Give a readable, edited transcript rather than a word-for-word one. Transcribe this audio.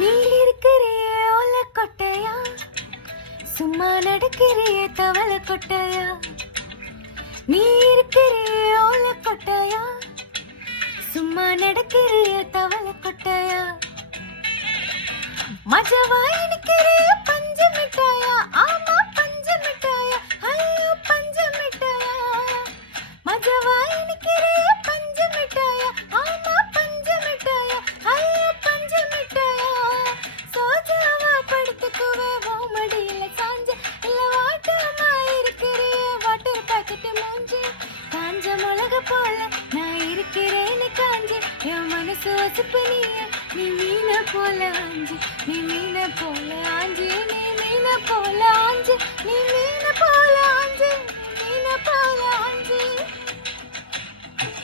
நீ இருக்கிறிய ஓல கொட்டையா, சும்மா நடக்கிறிய தவள கொட்டையா. நீ இருக்கிறிய ஓல கொட்டையா, சும்மா நடக்கிறிய தவள கொட்டையா. மஜவா நிக்கிறிய பஞ்சு மிட்டாயா, ஆமா பஞ்சு மிட்டாயா, ஐயோ பஞ்சு மிட்டாயா. மஜவா நிக்கிறிய பஞ்சு மிட்டாயா, ஆமா பஞ்சு மிட்டாயா, ஐயோ பஞ்சு மிட்டாயா. சோஜாவா படுத்துக்குவே மடியில சாஞ்சு, இல்ல வாட்டமா இருக்கிறிய வாட்டர் பாக்கெட் மூஞ்சி. காஞ்ச மிளகு போல நான் இருக்கிறேன்னு காஞ்சி, என் மனசு வசுப்பு நீ மீன போல ஆஞ்சி, நீ மீன போல ஆஞ்சி, நீ மீன போல ஆஞ்சி, நீ மீன போல ஆஞ்சி, நீ மீன போல ஆஞ்சி.